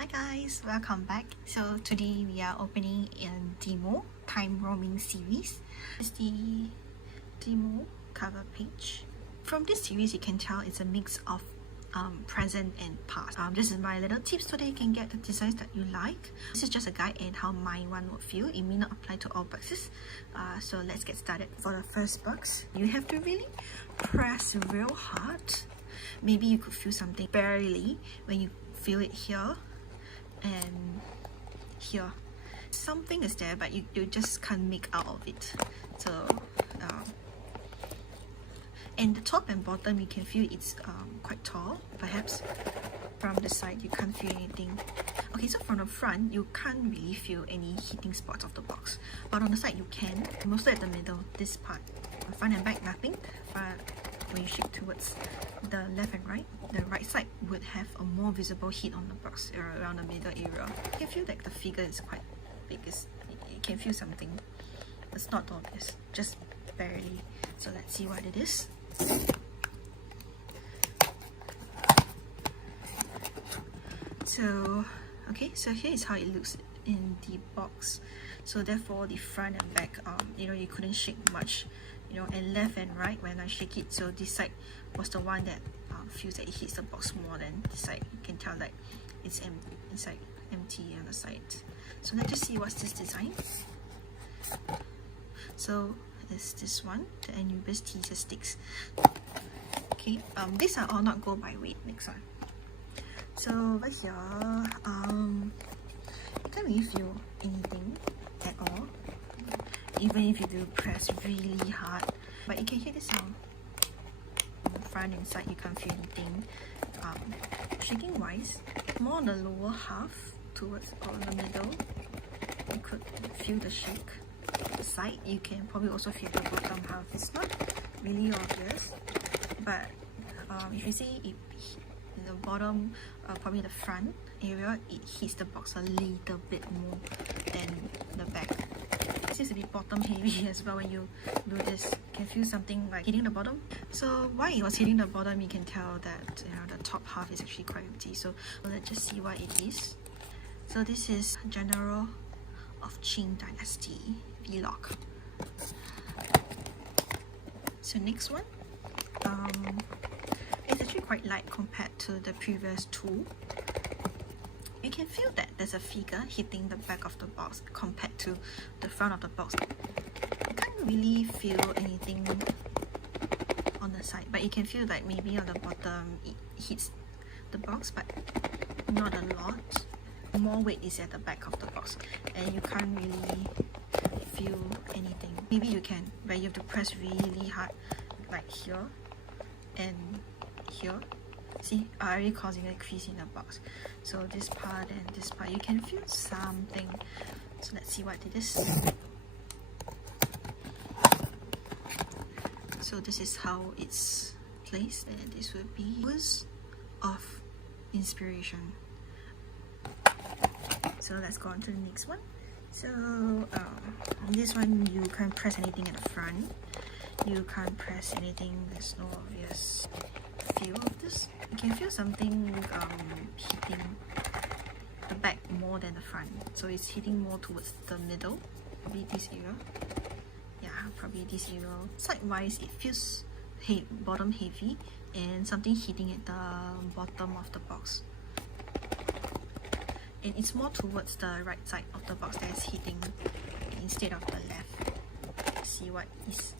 Hi guys, welcome back. So today we are opening in Dimoo Time Roaming series. This is the Dimoo cover page. From this series, you can tell it's a mix of present and past. This is my little tips so that you can get the designs that you like. This is just a guide and how my one would feel. It may not apply to all boxes. So let's get started. For the first box, you have to really press real hard. Maybe you could feel something barely when you feel it here and here. Something is there, but you just can't make out of it. So and the top and bottom, you can feel it's quite tall. Perhaps from the side you can't feel anything. Okay, so from the front you can't really feel any heating spots of the box, but on the side you can. Mostly at the middle, this part. On front and back, nothing. But when you shake towards the left and right, the right side would have a more visible heat on the box around the middle area. You can feel like the figure is quite big. You can feel something. It's not obvious, just barely. So let's see what it is. So okay, so here is how it looks in the box. So therefore the front and back, you couldn't shake much, and left and right when I shake it. So this side was the one that feels that it hits the box more than this side. You can tell like it's inside empty on the side. So let's just see what's this design. So it's this one, the Anubis teaser sticks. Okay, these are all not go by weight. Next one. So over here, you can't really feel anything at all, even if you do press really hard. But you can hear the sound. Front and side, you can't feel anything. Shaking wise, more on the lower half towards or the middle, you could feel the shake. The side, you can probably also feel the bottom half. It's not really obvious, but if you see it in the bottom, probably the front area, it hits the box a little bit more than the back. It seems to be bottom heavy as well. When you do this, you can feel something like hitting the bottom. So while it was hitting the bottom, you can tell that the top half is actually quite empty. So let's just see what it is. So this is General of Qing Dynasty V-Lock. So next one, it's actually quite light compared to the previous two. You can feel that there's a figure hitting the back of the box compared to the front of the box. You can't really feel anything on the side, but you can feel like maybe on the bottom it hits the box, but not a lot. More weight is at the back of the box, and you can't really feel anything. Maybe you can, but you have to press really hard, like here and here. See, already causing a crease in the box. So this part and this part, you can feel something. So let's see what it is. So this is how it's placed, and this would be words of inspiration. So let's go on to the next one. So this one, you can't press anything at the front. You can't press anything. There's no obvious feel of this. You can feel something hitting the back more than the front. So it's hitting more towards the middle. Probably this area. Yeah, probably this area. Side-wise, it feels bottom heavy and something hitting at the bottom of the box. And it's more towards the right side of the box that is hitting instead of the left. Let's see what is.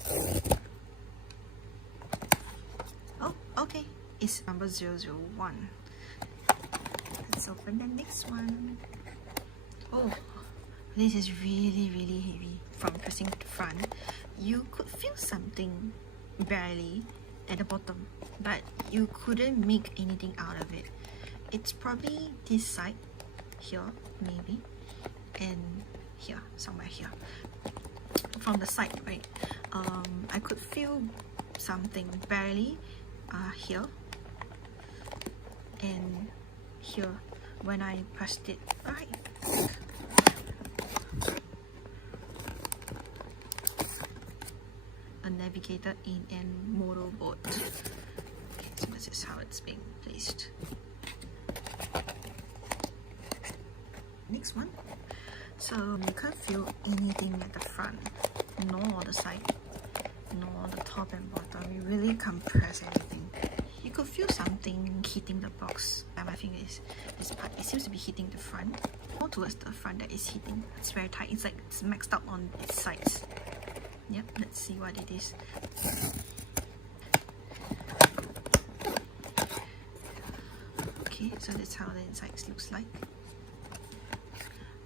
Oh, okay. It's number 001. Let's open the next one. Oh, this is really heavy. From pressing the front, you could feel something barely at the bottom, but you couldn't make anything out of it. It's probably this side. Here maybe, and here, somewhere here. From the side, right, I could feel something barely here and here when I pressed it. Alright, a Navigator in a Motorboat. Okay, so this is how it's being placed. Next one. So you can't feel anything at the front, nor the side, nor the top and bottom. You really can't press anything. You could feel something hitting the box. My finger is this part. It seems to be hitting the front. More towards the front that is hitting. It's very tight. It's like it's maxed out on its sides. Yep, let's see what it is. Okay, so that's how the inside looks like.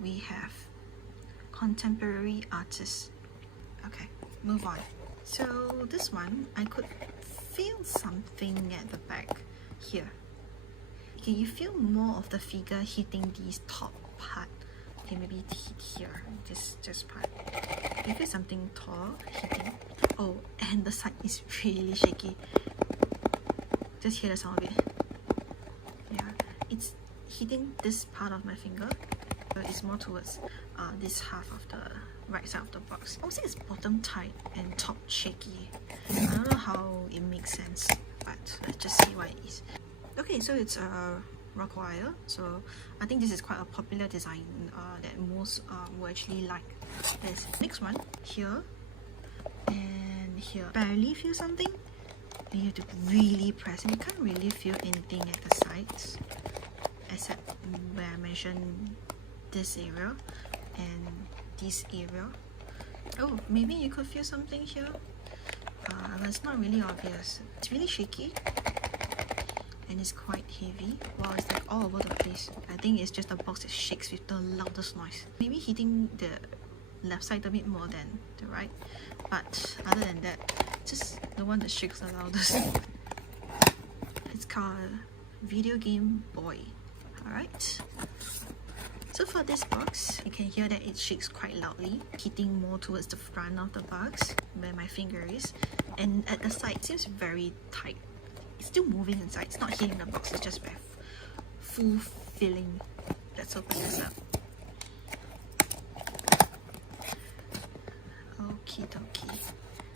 We have contemporary artists. Okay, move on. So this one, I could feel something at the back here. Okay, you feel more of the figure hitting these top part. Okay, maybe hit here, this part. You feel something tall hitting. Oh, and the side is really shaky. Just hear the sound of it. Yeah, it's hitting this part of my finger. It's more towards this half of the right side of the box. I would say it's bottom tight and top shaky. I don't know how it makes sense, but let's just see what it is. Okay, so it's a rock wire. So I think this is quite a popular design that most will actually like. There's next one here and here. Barely feel something. And you have to really press, and you can't really feel anything at the sides, except where I mentioned this area and this area. Oh, maybe you could feel something here, but it's not really obvious. It's really shaky and it's quite heavy. Wow, it's like all over the place. I think it's just the box that shakes with the loudest noise. Maybe hitting the left side a bit more than the right, but other than that, just the one that shakes the loudest. It's called Video Game Boy. Alright. So for this box, you can hear that it shakes quite loudly, hitting more towards the front of the box where my finger is, and at the side it seems very tight. It's still moving inside, it's not hitting the box, it's just very full feeling. Let's open this up. Okie dokie.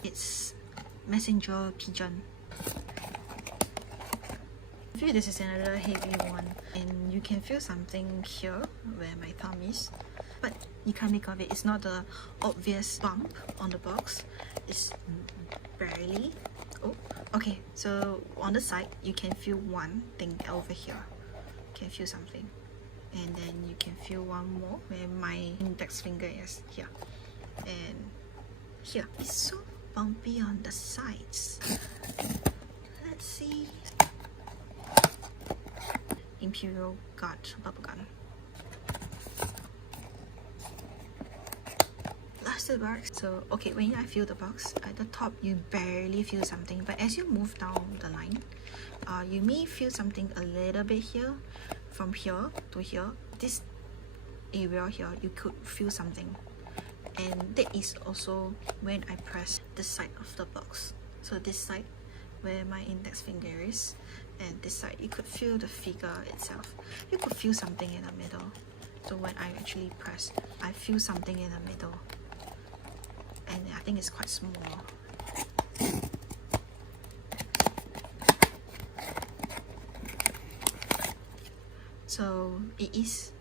It's Messenger Pigeon. I feel this is another heavy one, and you can feel something here where my thumb is, but you can't make of it. It's not the obvious bump on the box. It's barely. Oh, okay. So on the side, you can feel one thing over here. You can feel something, and then you can feel one more where my index finger is here, and here. It's so bumpy on the sides. Let's see. Imperial got bubblegum. That's the box. So okay, when I feel the box at the top, you barely feel something, but as you move down the line, you may feel something a little bit here. From here to here, this area here, you could feel something, and that is also when I press the side of the box. So this side where my index finger is, and this side, you could feel the figure itself. You could feel something in the middle. So when I actually press, I feel something in the middle, and I think it's quite small. So it is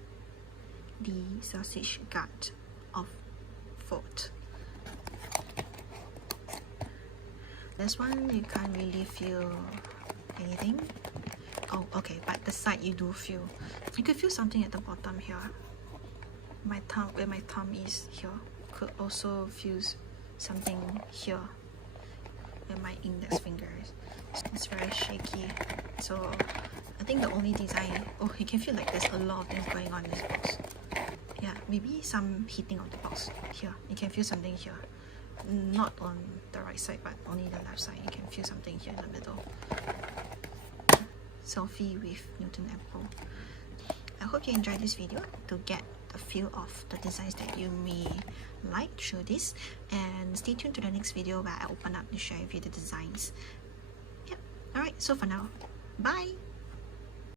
the sausage gut of Fort. This one you can't really feel anything. Oh, okay, but the side you do feel. You could feel something at the bottom here. My thumb, where my thumb is here, could also feel something here where my index finger is. It's very shaky. So I think the only design, oh, you can feel like there's a lot of things going on in this box. Yeah, maybe some hitting of the box here. You can feel something here. Not on the right side, but only the left side. You can feel something here in the middle. Selfie with Newton Apple. I hope you enjoyed this video to get the feel of the designs that you may like through this, and stay tuned to the next video where I open up to share with you the designs. Yep. Alright, so for now, bye!